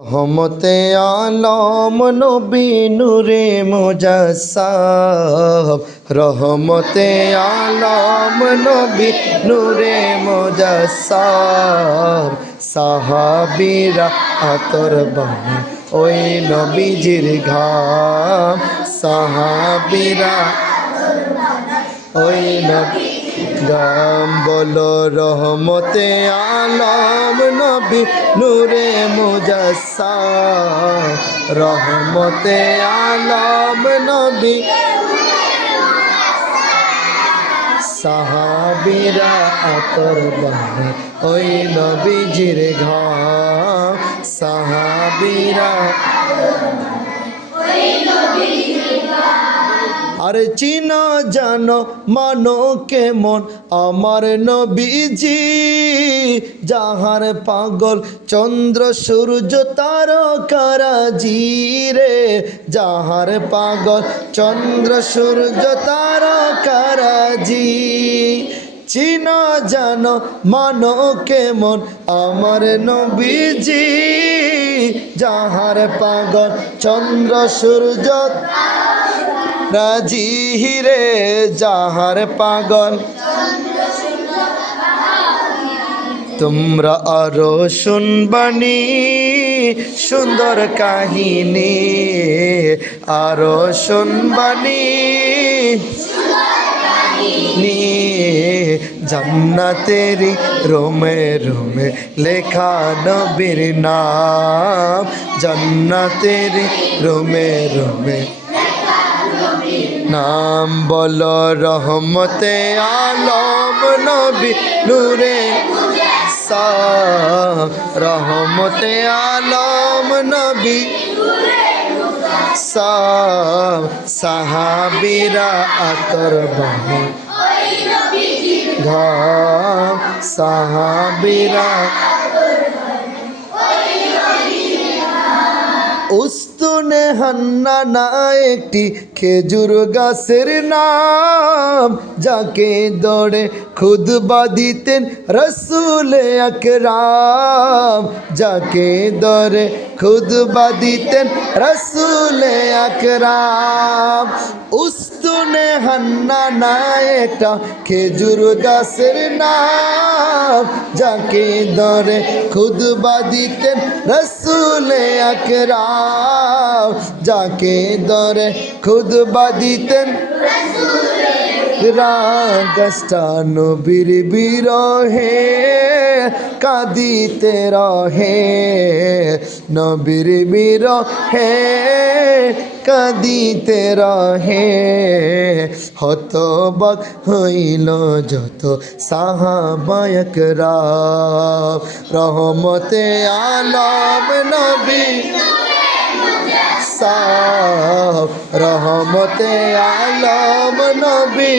রহমতে আলম নবী নূরে মুজাসসাম, রহমতে আলম নবী নূরে মুজাসসাম। সাহাবীরা আতর বানায় ওই নবীজির ঘাম, সাহাবীরা ওই নবী গাম। বলো রহমতে আলম নবী নূরে মুজাসসাম, রহমতে আলম নবী। সাহাবীরা আতর বানায় ওই নবীজির ঘাম, সাহাবীরা। আরে চিনা জানো মানো কেমন আমার নবীজি, যাহার পাগল চন্দ্র সূর্য তারকারাজি রে, যাহার পাগল চন্দ্র সূর্য তারকারাজি। চিনা জানো মানো কেমন আমার নবীজি, যাহার পাগল চন্দ্র সূর্য রাজি রে, যাহার পাগল। তোমরা আরো শুনবানি সুন্দর কাহিনী, আরো শুনবানি জান্নাতেরি রোমে রোমে লেখা নবীর নাম, জান্নাতেরি রোমে রোমে নাম। বলো রহমতে আলম নবী নূরে মুজাসসাম, রহমতে আলম নবী মুজাসসাম। সাহাবীরা আতর বানায় ঘাম, সাহাবীরা। উস্তুনে হান্নানা একটি খেজুর গাছের নাম, যাকে দৌড়ে খুতবা দিতেন রসুল আকরাম, যাকে দৌড়ে খুতবা দিতেন রসুল আকরাম। উস্তুনে হান্নানা একটা খেজুর গাছের নাম, যাকে দৌড়ে খুতবা দিতেন রসুল আকরাম, যাকে দরে খুতবা দিতেন। গাছটা নবীর বিরহে কাঁদিতে রহে, নবীর বিরহে কাঁদিতে রহে। হতবাক হইল যত সাহাবায়ে কেরাম, রহমতে আলম নবী মুজাসসাম, রহমতে আলম নবী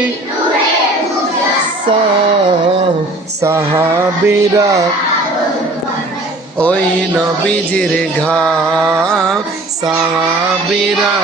মুজাসসাম। সাহাবীরা ওই নবীজির ঘাম, সাহাবীরা।